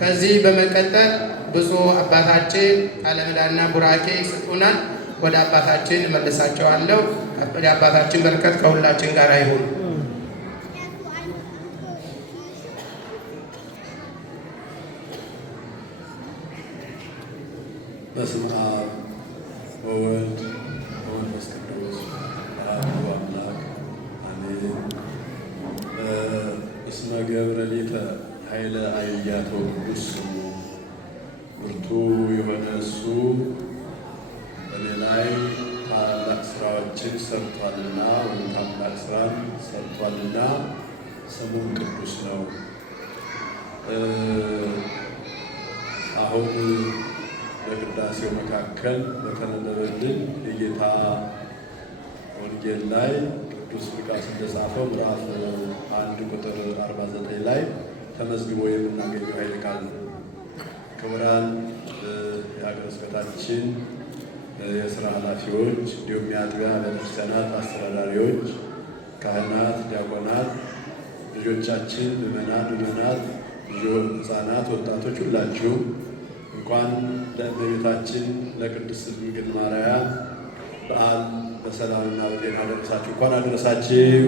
ከዚህ በመቀጠል ብፁዕ አባታችን ቃለ ምዕዳንና ቡራኬ ይሰጡናል። ወደ አባታችን መልሳቸዋለሁ። የአባታችን በረከት ከሁላችን ጋር ይሁን። በስመ አብ ወወልድ ወመንፈስ ቅዱስ አሐዱ አምላክ አሜን። እስመ ገብረ ሊተ ኃይለ አያቶ ቅዱስ ስሙ ብርቱ የሆነ እሱ በእኔ ላይ ታላቅ ስራዎችን ሰርቷልና ወይም ታላቅ ስራን ሰርቷልና ስሙም ቅዱስ ነው። አሁን በቅዳሴው መካከል በተነበበልን የጌታ ወንጌል ላይ ቅዱስ ሉቃስ እንደጻፈው ምዕራፍ 1 ቁጥር 49 ላይ ተመዝግቦ የምናገኘው ኃይለ ቃል ነው። ክቡራን የሀገረ ስብከታችን የሥራ ኃላፊዎች፣ እንዲሁም የአጥቢያ ቤተክርስቲያናት አስተዳዳሪዎች፣ ካህናት፣ ዲያቆናት፣ ልጆቻችን፣ ምዕመናት፣ ሕፃናት፣ ወጣቶች ሁላችሁ እንኳን ለእመቤታችን ለቅድስት ድንግል ማርያም በዓል በሰላምና በጤና አደረሳችሁ። እንኳን አደረሳችሁ።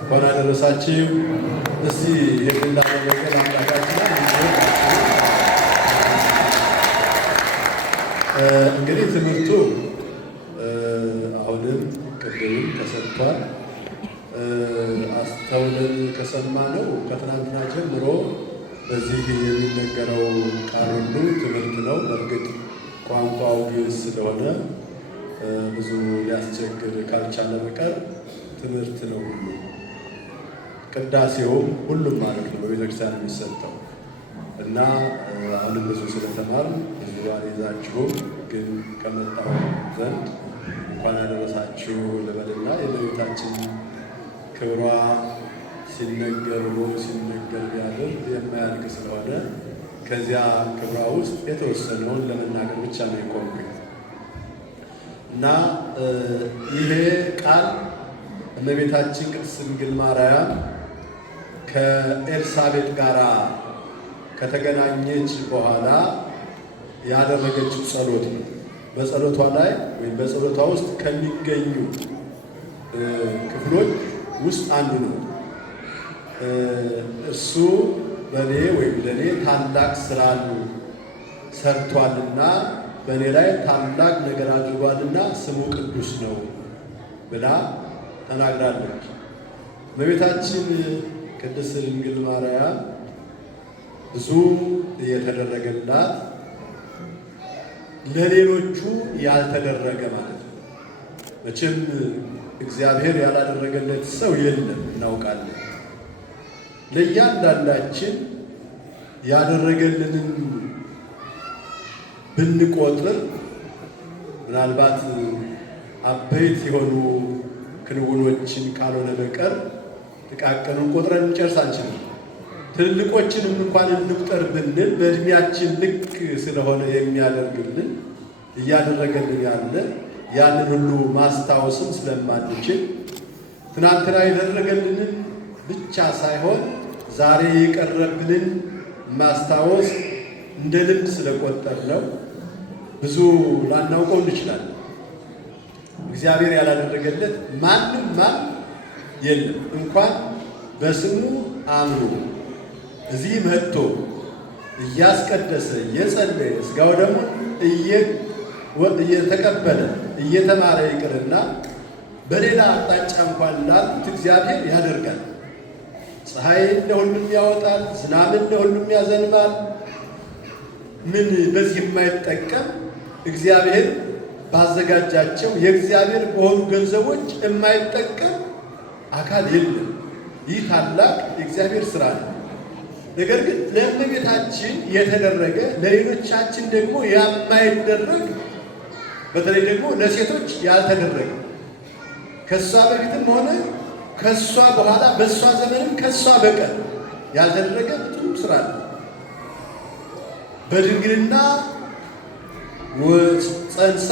እንኳን አደረሳችሁ። እስቲ ይህን ላደረገን አምላካችን እንግዲህ ትምህርቱ አሁንም ቅድምም ተሰጥቷል። አስተውለን ከሰማነው ከትናንትና ጀምሮ በዚህ የሚነገረው ቃል ሁሉ ትምህርት ነው። በእርግጥ ቋንቋው ግዕዝ ስለሆነ ብዙ ሊያስቸግር ካልቻለ በቀር ትምህርት ነው ሁሉ። ቅዳሴውም ሁሉም ማለት ነው በቤተክርስቲያን የሚሰጠው እና አሁንም ብዙ ስለተማር ብዙ አልይዛችሁም፣ ግን ከመጣሁ ዘንድ እንኳን ያደረሳችሁ ልበልና የእመቤታችን ክብሯ ሲነገር ቢያድር የማያልቅ ስለሆነ ከዚያ ክብሯ ውስጥ የተወሰነውን ለመናገር ብቻ ነው የቆምኩኝ እና ይሄ ቃል እመቤታችን ቅድስት ድንግል ማርያም ከኤልሳቤጥ ጋር ከተገናኘች በኋላ ያደረገችው ጸሎት ነው። በጸሎቷ ላይ ወይም በጸሎቷ ውስጥ ከሚገኙ ክፍሎች ውስጥ አንዱ ነው። እሱ በእኔ ወይም ለእኔ ታላቅ ስራን ሰርቷልና በእኔ ላይ ታላቅ ነገር አድርጓልና ስሙ ቅዱስ ነው ብላ ተናግራለች። እመቤታችን ቅድስት ድንግል ማርያም ብዙ የተደረገላት ለሌሎቹ ያልተደረገ ማለት ነው። መቼም እግዚአብሔር ያላደረገለት ሰው የለም እናውቃለን። ለእያንዳንዳችን ያደረገልንን ብንቆጥር ምናልባት አበይት የሆኑ ክንውኖችን ካልሆነ በቀር ጥቃቅኑን ቆጥረን እንጨርስ አንችልም። ትልልቆችንም እንኳን እንቁጠር ብንል በእድሜያችን ልክ ስለሆነ የሚያደርግልን እያደረገልን ያለ ያንን ሁሉ ማስታወስም ስለማንችል ትናንትና ያደረገልንን ብቻ ሳይሆን ዛሬ የቀረብንን ማስታወስ እንደ ልምድ ስለቆጠርነው ብዙ ላናውቀው እንችላለን። እግዚአብሔር ያላደረገለት ማንም የለም። እንኳን በስሙ አምኖ እዚህ መጥቶ እያስቀደሰ እየጸለየ ሥጋው ደግሞ እየተቀበለ እየተማረ ይቅርና በሌላ አቅጣጫ እንኳን ላሉት እግዚአብሔር ያደርጋል። ፀሐይን ለሁሉም ያወጣል፣ ዝናብን ለሁሉም ያዘንባል። ምን በዚህ የማይጠቀም እግዚአብሔር ባዘጋጃቸው የእግዚአብሔር በሆኑ ገንዘቦች የማይጠቀም አካል የለም። ይህ ታላቅ የእግዚአብሔር ስራ ነው። ነገር ግን ለእመቤታችን የተደረገ ለሌሎቻችን ደግሞ የማይደረግ በተለይ ደግሞ ለሴቶች ያልተደረገ ከሷ በፊትም ሆነ ከሷ በኋላ በሷ ዘመንም ከሷ በቀር ያልተደረገ ብዙ ስራ ነው። በድንግልና ጸንሳ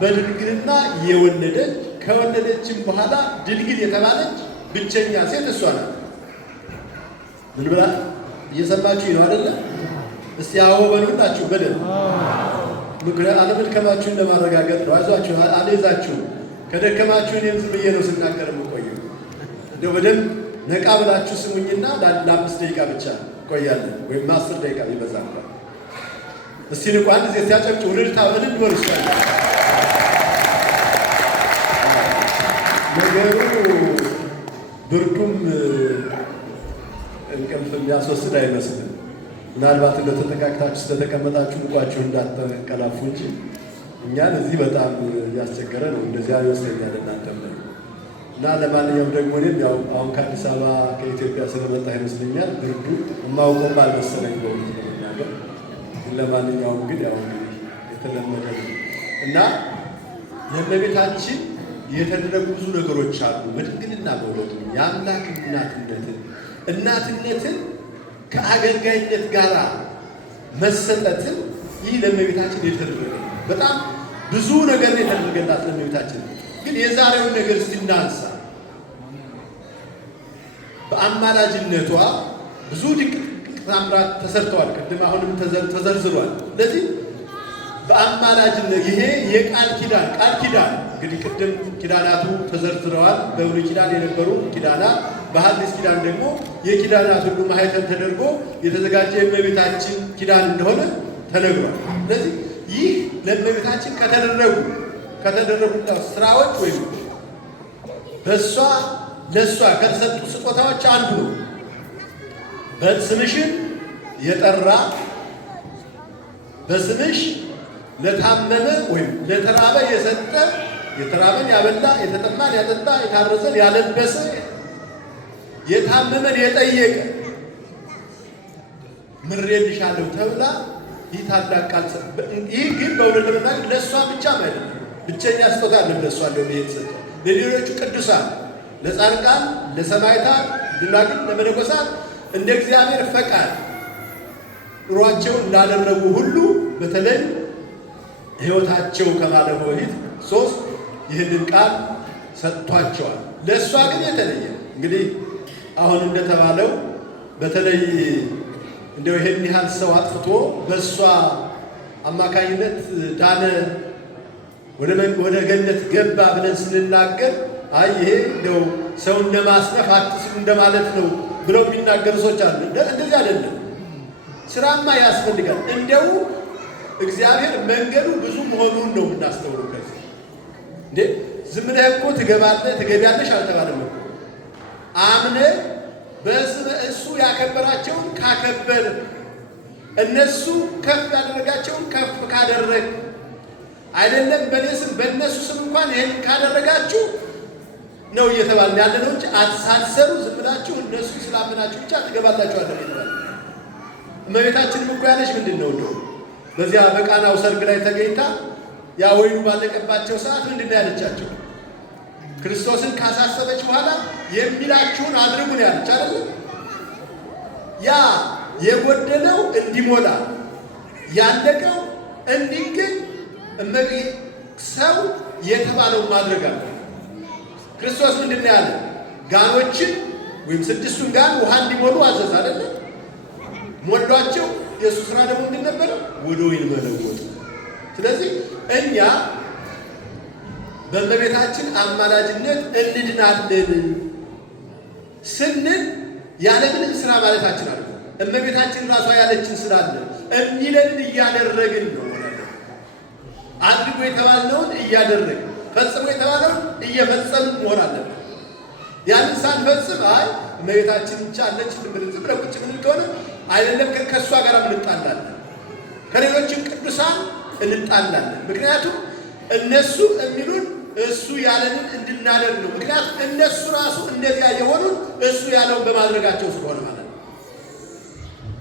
በድንግልና የወለደች ከወለደችም በኋላ ድንግል የተባለች ብቸኛ ሴት እሷ ናት። ምን ብላ እየሰማችሁ ነው አይደለ? እስቲ አዎ በሉላችሁ በደንብ ምክንያት አለመድከማችሁን ለማረጋገጥ ነው። አይዟችሁ አልይዛችሁ ከደከማችሁ እኔም ዝም ብዬ ነው ስናገር የምቆየው። እንደው በደንብ ነቃ ብላችሁ ስሙኝና ለ5 ደቂቃ ብቻ ቆያለን ወይም 10 ደቂቃ ይበዛ ነበር። እስቲ ንቁ አንድ ጊዜ ሲያጨብጭቡ ልልታ በልል ወርሷል። ነገሩ ብርዱም እንቅልፍ የሚያስወስድ አይመስልም። ምናልባት እንደተጠቃቅታችሁ ስለተቀመጣችሁ ልቋችሁ እንዳትቀላፉ እንጂ እኛን እዚህ በጣም እያስቸገረ ነው። እንደዚያ ይመስለኛል እናንተም እና ለማንኛውም ደግሞ እኔም ያው አሁን ከአዲስ አበባ ከኢትዮጵያ ስለመጣ ይመስለኛል ብርዱ የማውቀው ባልመሰለኝ በእውነት ለመናገር ግን ለማንኛውም ግን ያው የተለመደ ነው እና ለእመቤታችን የተደረጉ ብዙ ነገሮች አሉ። በድንግልና በእውነቱ የአምላክ እናትነትን ከአገልጋይነት ጋር መሰጠትን ይህ ለእመቤታችን የተደረገ በጣም ብዙ ነገር የተደረገላት ለእመቤታችን። ግን የዛሬውን ነገር ስናንሳ በአማላጅነቷ ብዙ ድንቅ ታምራት ተሰርተዋል። ቅድም አሁንም ተዘርዝሯል። ስለዚህ በአማላጅነት ይሄ የቃል ኪዳን እንግዲህ ቅድም ኪዳናቱ ተዘርዝረዋል። በብሉይ ኪዳን የነበሩ ኪዳናት፣ በሐዲስ ኪዳን ደግሞ የኪዳናት ሁሉ ማህተም ተደርጎ የተዘጋጀ የእመቤታችን ኪዳን እንደሆነ ተነግሯል። ስለዚህ ይህ ለእመቤታችን ከተደረጉ ስራዎች ወይም ለእሷ ከተሰጡ ስጦታዎች አንዱ ነው። በስምሽን የጠራ በስምሽ ለታመመ ወይም ለተራበ የሰጠ የተራበን ያበላ የተጠማን ያጠጣ የታረዘን ያለበሰ የታመመን የጠየቀ ምሬልሻለሁ ተብላ ይህ ታላቅ ቃል ይህ ግን በእውነት ለመናገር ለእሷ ብቻም አይደለም። ብቸኛ ስጦታ አይደለም ለእሷ እንደሆነ የተሰጠ ለሌሎቹ ቅዱሳን፣ ለጻድቃን፣ ለሰማዕታት፣ ለደናግል፣ ለመነኮሳት እንደ እግዚአብሔር ፈቃድ ኑሯቸውን እንዳደረጉ ሁሉ በተለይ ሕይወታቸው ከማለፉ በፊት ይህንን ቃል ሰጥቷቸዋል። ለእሷ ግን የተለየ እንግዲህ አሁን እንደተባለው በተለይ እንደው ይሄን ያህል ሰው አጥፍቶ በእሷ አማካኝነት ዳነ ወደ ገነት ገባ ብለን ስንናገር አይ ይሄ እንደው ሰውን ለማስነፍ አትስሉ እንደማለት ነው ብለው የሚናገሩ ሰዎች አሉ። እንደዚህ አይደለም። ስራማ ያስፈልጋል። እንደው እግዚአብሔር መንገዱ ብዙ መሆኑን ነው የምናስተውለው። ከዚህ እንዴ ዝም ብለህ እኮ ትገቢያለሽ አልተባለም እኮ አምነህ በስመ እሱ ያከበራቸውን ካከበር እነሱ ከፍ ያደረጋቸውን ከፍ ካደረግ አይደለም በኔ ስም በእነሱ ስም እንኳን ይሄን ካደረጋችሁ ነው እየተባለ ያለ ነው እንጂ አትሳሰሩ። ዝም ብላችሁ እነሱ ስላመናችሁ ብቻ ትገባላችሁ አለ ይባል። እመቤታችንም እኮ ያለች ምንድን ነው እንደው በዚያ በቃናው ሰርግ ላይ ተገኝታ ያ ወይኑ ባለቀባቸው ሰዓት ምንድን ነው ያለቻቸው? ክርስቶስን ካሳሰበች በኋላ የሚላችሁን አድርጉ ነው ያለች አይደል? ያ የጎደለው እንዲሞላ ያለቀው እንዲገኝ ሰው የተባለው ማድረግ አለ። ክርስቶስ ምንድን ነው ያለ? ጋኖችን ወይም 6ቱን ጋን ውሃ እንዲሞሉ አዘዝ አይደል? ሞሏቸው። የኢየሱስ ስራ ደግሞ ምንድን ነበረ? ወደ ወይን መለወጥ። ስለዚህ እኛ በእመቤታችን አማላጅነት እንድናለን ስንል ያለምንም ስራ ማለታችን አለ። እመቤታችን ራሷ ያለችን ስላለ የሚለንን እያደረግን ነው። አድርጎ የተባልነውን እያደረግን፣ ፈጽሞ የተባለውን እየፈጸምን መሆን አለብን። ያንን ሳንፈጽም አይ እመቤታችን ብቻ አለች ዝም ብለን ቁጭ ምን ከሆነ አይደለም ከእሷ ጋር እንጣላለን፣ ከሌሎችም ቅዱሳን እንጣላለን። ምክንያቱም እነሱ የሚሉን እሱ ያለንን እንድናደርግ ነው። ምክንያቱም እነሱ ራሱ እንደዚያ የሆኑት እሱ ያለውን በማድረጋቸው ስለሆነ ማለት ነው።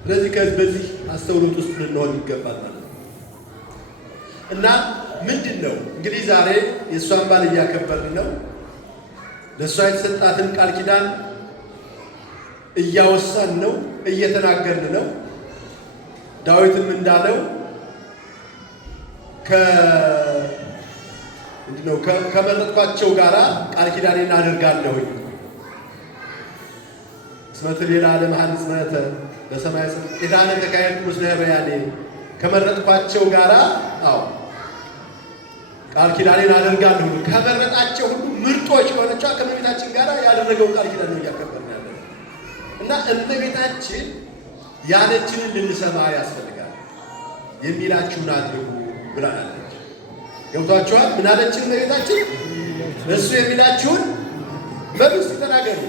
ስለዚህ በዚህ አስተውሎት ውስጥ ልንሆን ይገባል ማለት ነው። እና ምንድን ነው እንግዲህ ዛሬ የእሷን በዓል እያከበርን ነው። ለእሷ የተሰጣትን ቃል ኪዳን እያወሳን ነው፣ እየተናገርን ነው። ዳዊትም እንዳለው ከመረጥኳቸው ጋራ ቃል ኪዳኔን አደርጋለሁኝ። እስመ ትቤላ ለመሐንጽ በሰማይ ጽድቅ ኪዳነ ተካሄድኩ ምስለ ኅበያኔ ከመረጥኳቸው ጋራ ቃል ኪዳኔን አደርጋለሁ። ከመረጣቸው ሁሉ ምርጦች ከሆነችው ከእመቤታችን ጋር ያደረገው ቃል ኪዳን ነው እያከበርን ያለ እና እመቤታችን ያለችንን ልንሰማ ያስፈልጋል። የሚላችሁን አድርጉ ብላናለች። ገብቷችኋል? ምን አለችን እመቤታችን? እሱ የሚላችሁን በውስጥ ተናገሩ፣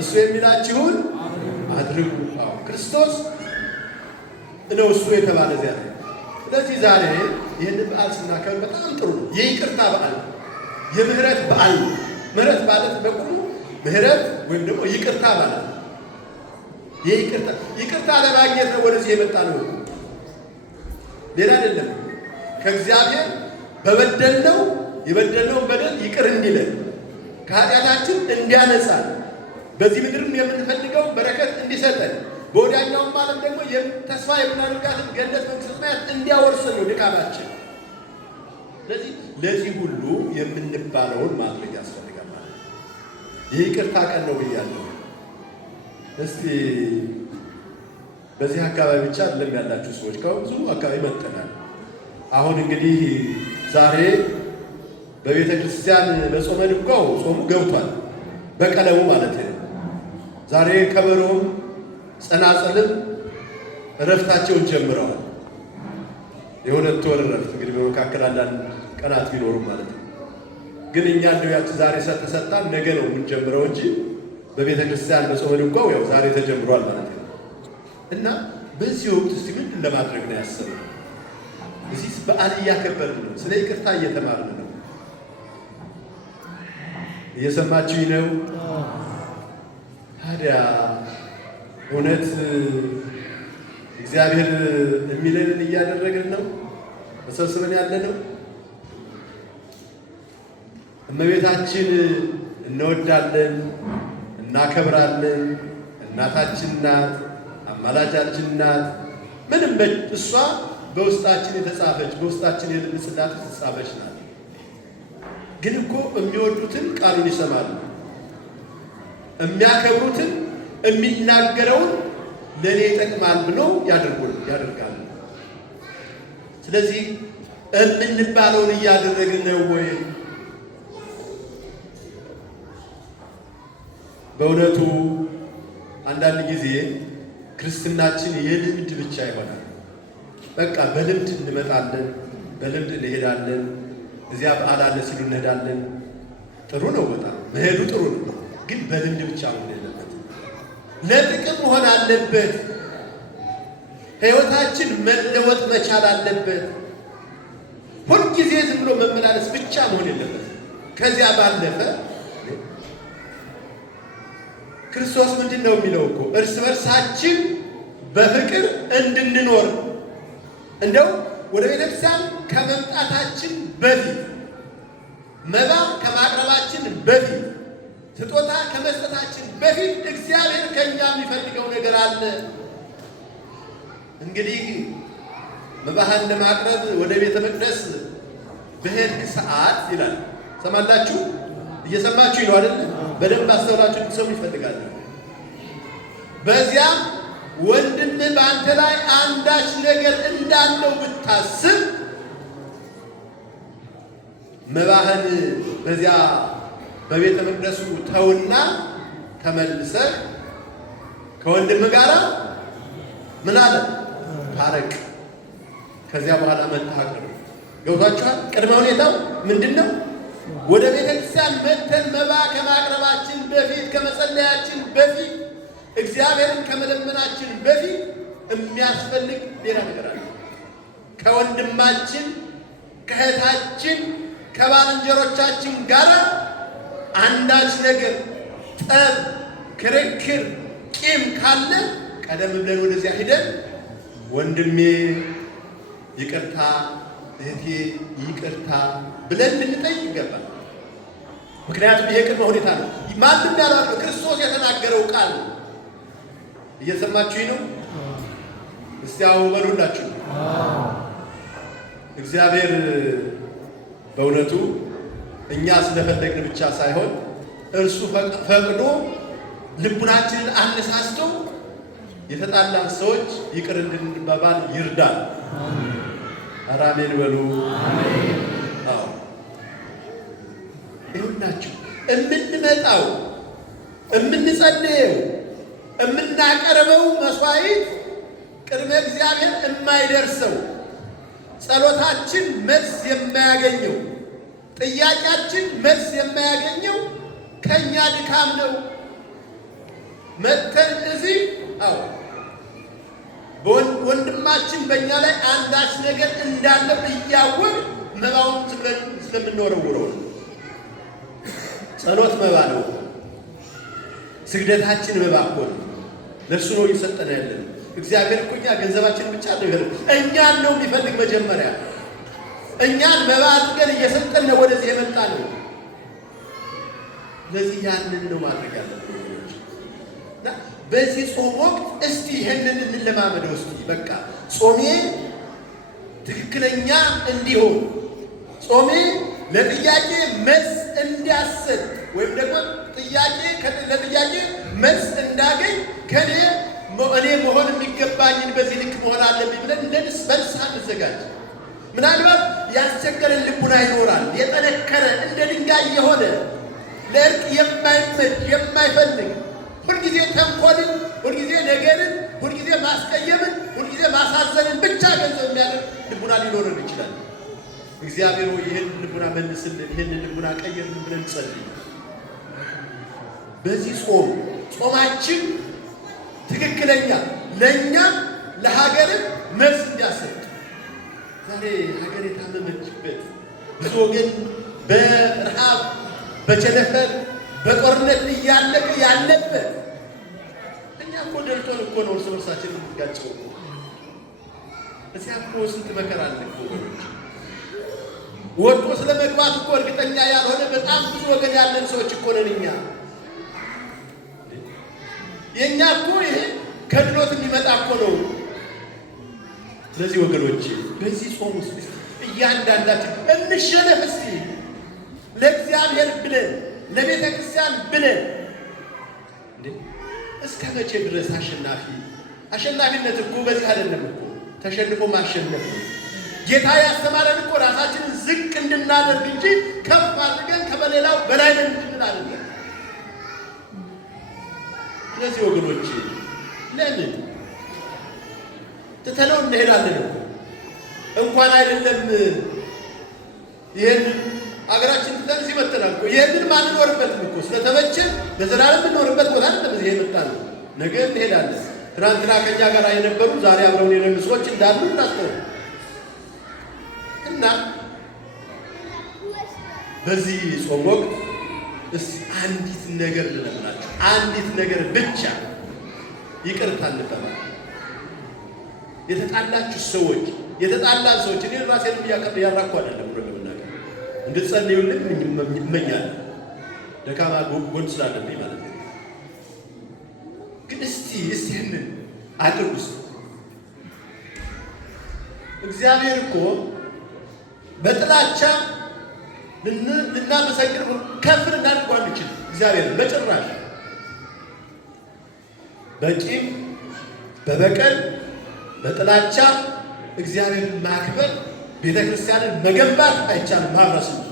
እሱ የሚላችሁን አድርጉ። ክርስቶስ ነው እሱ የተባለ ዚያ። ስለዚህ ዛሬ ይህን በዓል ስናከብር በጣም ጥሩ ነው። የይቅርታ በዓል፣ የምህረት በዓል ነው። ምህረት ማለት በቁሙ ምህረት ወይም ደግሞ ይቅርታ ማለት ነው። ይቅርታ ለማግኘት ነው ወደዚህ የመጣ ነው፣ ሌላ አይደለም። ከእግዚአብሔር የበደልነውን በደል ይቅር እንዲለን ከኃጢአታችን እንዲያነጻን በዚህ ምድርም የምንፈልገው በረከት እንዲሰጠን በወዲያኛውም ዓለም ደግሞ ተስፋ የምናደርጋትን ገነት መንግሥተ ሰማያት እንዲያወርሰን ነው ድካማችን። ስለዚህ ለዚህ ሁሉ የምንባለውን ማድረግ ያስፈልጋል ማለት ነው። የይቅርታ ቀን ነው ብያለሁ። እስቲ በዚህ አካባቢ ብቻ አይደለም ያላችሁ ሰዎች ከብዙ አካባቢ መጥተናል። አሁን እንግዲህ ዛሬ በቤተ ክርስቲያን በጾመ ድጓው ጾሙ ገብቷል፣ በቀለሙ ማለት ነው። ዛሬ ከበሮም ጸናጽልም እረፍታቸውን ጀምረዋል። የሁለት ወር እረፍት እንግዲህ በመካከል አንዳንድ ቀናት ቢኖሩም ማለት ነው። ግን እኛ እንደው ያቺ ዛሬ ሰጥተሰጣን ነገ ነው የምንጀምረው እንጂ በቤተ ክርስቲያን በጾመ ድጓው ያው ዛሬ ተጀምሯል ማለት ነው። እና በዚህ ወቅት እስቲ ምን ለማድረግ ነው ያሰብነው? እዚህ በዓል እያከበርን ነው፣ ስለ ይቅርታ እየተማርን ነው። እየሰማችሁኝ ነው? ታዲያ እውነት እግዚአብሔር የሚለንን እያደረግን ነው? ተሰብስበን ያለ ነው? እመቤታችን እንወዳለን፣ እናከብራለን። እናታችን ናት፣ አማላጃችን ናት። ምንም እሷ በውስጣችን የተጻፈች በውስጣችን የልብ ጽላት የተጻፈች ናት። ግን እኮ የሚወዱትን ቃሉን ይሰማሉ፣ የሚያከብሩትን የሚናገረውን ለእኔ ይጠቅማል ብለው ያደርጋሉ። ስለዚህ የምንባለውን እያደረግን ነው ወይ? በእውነቱ አንዳንድ ጊዜ ክርስትናችን የልምድ ብቻ ይሆናል። በቃ በልምድ እንመጣለን፣ በልምድ እንሄዳለን። እዚያ በዓል አለ ሲሉ እንሄዳለን። ጥሩ ነው፣ በጣም መሄዱ ጥሩ ነው። ግን በልምድ ብቻ መሆን የለበት፣ ለጥቅም መሆን አለበት። ሕይወታችን መለወጥ መቻል አለበት። ሁልጊዜ ዝም ብሎ መመላለስ ብቻ መሆን የለበት። ከዚያ ባለፈ ክርስቶስ ምንድን ነው የሚለው እኮ እርስ በርሳችን በፍቅር እንድንኖር። እንደው ወደ ቤተክርስቲያን ከመምጣታችን በፊት መባ ከማቅረባችን በፊት ስጦታ ከመስጠታችን በፊት እግዚአብሔር ከኛ የሚፈልገው ነገር አለ። እንግዲህ መባህን ለማቅረብ ወደ ቤተ መቅደስ በሄድክ ሰዓት ይላል። ሰማላችሁ? እየሰማችሁ ነው አይደል? በደንብ አስተውላችሁ እንድትሰሙ ይፈልጋል። በዚያም ወንድም በአንተ ላይ አንዳች ነገር እንዳለው ብታስብ መባህን በዚያ በቤተ መቅደሱ ተውና ተመልሰህ ከወንድም ጋር ምን አለ ታረቅ። ከዚያ በኋላ መጥተህ አቅርብ። ገብቷችኋል? ቅድመ ሁኔታው ምንድን ነው? ወደ ቤተ ክርስቲያን መጥተን መባ ከማቅረባችን በፊት ከመጸለያችን በፊት እግዚአብሔርን ከመለመናችን በፊት የሚያስፈልግ ሌላ ነገር አለ። ከወንድማችን ከእህታችን ከባልንጀሮቻችን ጋር አንዳች ነገር ጠብ፣ ክርክር፣ ቂም ካለ ቀደም ብለን ወደዚያ ሂደን ወንድሜ ይቅርታ፣ እህቴ ይቅርታ ብለን ልንጠይቅ ይገባል። ምክንያቱም ይሄ ቅድመ ሁኔታ ነው። ማንም ያላለው ክርስቶስ የተናገረው ቃል ነው። እየሰማችሁኝ ነው? እስቲ አዎ በሉላችሁ። እግዚአብሔር በእውነቱ እኛ ስለፈለግን ብቻ ሳይሆን እርሱ ፈቅዶ ልቡናችንን አነሳስቶ የተጣላን ሰዎች ይቅር እንድንባባል ይርዳል። አሜን በሉ። አዎ ይሁናችሁ። እምንመጣው እምንጸልየው እምናቀርበው መስዋዕት ቅድመ እግዚአብሔር የማይደርሰው ጸሎታችን መልስ የማያገኘው ጥያቄያችን መልስ የማያገኘው ከኛ ድካም ነው። መተን እዚህ ወንድማችን በእኛ ላይ አንዳች ነገር እንዳለው እያወቅ መባውን ስለምንወረውረው ጸሎት መባ ነው። ስግደታችን መባ እኮ ነው። ለእርሱ ነው እየሰጠን ያለን። እግዚአብሔር እኮ እኛ ገንዘባችን ብቻ ነው እኛን ነው የሚፈልግ። መጀመሪያ እኛን መባ አድርገን እየሰጠን ነው ወደዚህ የመጣ ነው። ለዚህ ያንን ነው ማድረግ ያለብን። በዚህ ጾም ወቅት እስቲ ይሄንን እንለማመደው። እስቲ በቃ ጾሜ ትክክለኛ እንዲሆን፣ ጾሜ ለጥያቄ መልስ እንዲያሰጥ ወይም ደግሞ ለጥያቄ መልስ እንዳገኝ እኔ መሆን የሚገባኝን በዚህ ልክ መሆን አለብኝ ብለን መልስ አንዘጋጅ። ምናልባት ያስቸገረን ልቡና ይኖራል። የጠነከረ እንደ ድንጋይ የሆነ ለእርቅ የማይመች የማይፈልግ ሁልጊዜ ተንኮልን፣ ሁልጊዜ ነገርን፣ ሁልጊዜ ማስቀየምን፣ ሁልጊዜ ማሳዘንን ብቻ ገንዘብ የሚያደርግ ልቡና ሊኖረን ይችላል። እግዚአብሔር ሆይ ይህን ልቡና መልስልን፣ ይህን ልቡና ቀይርልን ብለን ጸልይ። በዚህ ጾማችን ትክክለኛ ለእኛም ለሀገርም መልስ እንዲያሰጥ። ዛሬ ሀገር የታመመችበት ብዙ ወገን በረሃብ በቸነፈር በጦርነት እያለቀ ያለበት፣ እኛ እኮ ደልቶን እኮ ነው እርስ በርሳችን የምንጋጨው። እዚያ እኮ ስንት መከራ አለ እኮ። ወጥቶ ስለ መግባት እኮ እርግጠኛ ያልሆነ በጣም ብዙ ወገን ያለን ሰዎች እኮ ነን እኛ። የእኛ እኮ ይሄ ከድሎት የሚመጣ እኮ ነው። ስለዚህ ወገኖች በዚህ ጾም ውስጥ እያንዳንዳችን እንሸነፍ እስቲ ለእግዚአብሔር ብለን ለቤተ ክርስቲያን ብለን። እስከ መቼ ድረስ አሸናፊነት እኮ በዚህ አይደለም እኮ ተሸንፎ ማሸነፍ ነው። ጌታ ያስተማረን እኮ ራሳችንን ዝቅ እንድናደርግ እንጂ ከፍ አድርገን ከበሌላው በላይ ነን እንድንል አይደለም። ስለዚህ ወገኖች ለምን ትተነው እንሄዳለን? እንኳን አይደለም ይሄን አገራችን ትተን እዚህ መጥተናል እኮ። ይሄንን ማንኖርበትም እኮ ስለተመቸን ለዘላለም የምንኖርበት ቦታ አይደለም እዚህ የመጣ ነው። ነገ እንሄዳለን። ትናንትና ከኛ ጋር የነበሩ ዛሬ አብረውን የሌሉ ሰዎች እንዳሉ እናስተውል እና በዚህ ጾም ወቅት እስቲ አንዲት ነገር ልለምናችሁ፣ አንዲት ነገር ብቻ ይቅርታ እንበባል። የተጣላችሁ ሰዎች፣ የተጣላን ሰዎች እኔ ራሴን ያራኩ አይደለም ብሎ ለምናገር እንድትጸልዩልን እመኛለሁ። ደካማ ጎን ስላለብኝ ማለት ነው። ግን እስቲ ይህንን አድርጉ። እግዚአብሔር እኮ በጥላቻ ልናመሰግን ከፍ ልናድርገው አንችልም። እግዚአብሔር በጭራሽ በቂም በበቀል በጥላቻ እግዚአብሔርን ማክበር ቤተ ክርስቲያንን መገንባት አይቻልም፣ ማፍረስ ነው።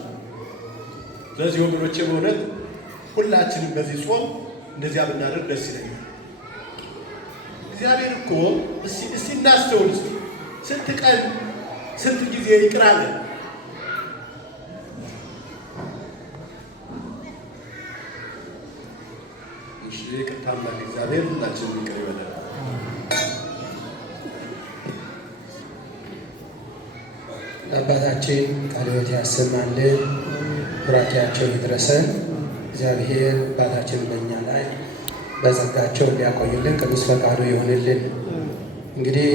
ስለዚህ ወገኖቼ በእውነት ሁላችንም በዚህ ጾም እንደዚያ ብናደርግ ደስ ይለኛል። እግዚአብሔር እኮ እስቲ እናስተውል። ስንት ቀን ስንት ጊዜ ይቅር አለ። ይቅርታ አምላክ እግዚአብሔር ሁላችንም ይቅር ይበላል። አባታችን ቃለ ሕይወት ያሰማልን፣ ቡራኬያቸው ይድረሰን። እግዚአብሔር አባታችን በእኛ ላይ በጸጋቸው እንዲያቆይልን ቅዱስ ፈቃዱ ይሆንልን። እንግዲህ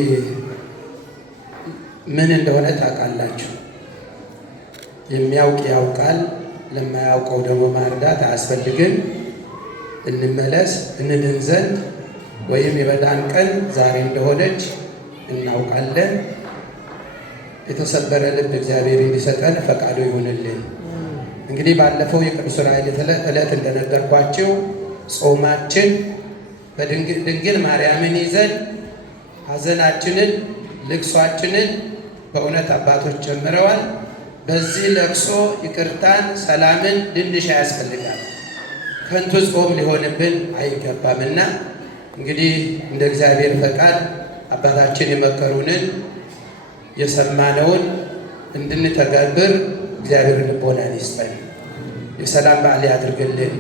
ምን እንደሆነ ታውቃላችሁ። የሚያውቅ ያውቃል፣ ለማያውቀው ደግሞ ማርዳት አያስፈልግም። እንመለስ እንድን ዘንድ ወይም የመዳን ቀን ዛሬ እንደሆነች እናውቃለን። የተሰበረ ልብ እግዚአብሔር እንዲሰጠን ፈቃዱ ይሁንልን። እንግዲህ ባለፈው የቅዱስ ዑራኤል ዕለት እንደነገርኳቸው ጾማችን ድንግል ማርያምን ይዘን ሐዘናችንን ልቅሷችንን በእውነት አባቶች ጀምረዋል። በዚህ ለቅሶ ይቅርታን፣ ሰላምን ልንሻ ያስፈልጋል። ከንቱ ጾም ሊሆንብን አይገባምና እንግዲህ እንደ እግዚአብሔር ፈቃድ አባታችን የመከሩንን የሰማነውን እንድንተገብር እግዚአብሔር ልቦናን ይስጠን። የሰላም በዓል ያድርግልን።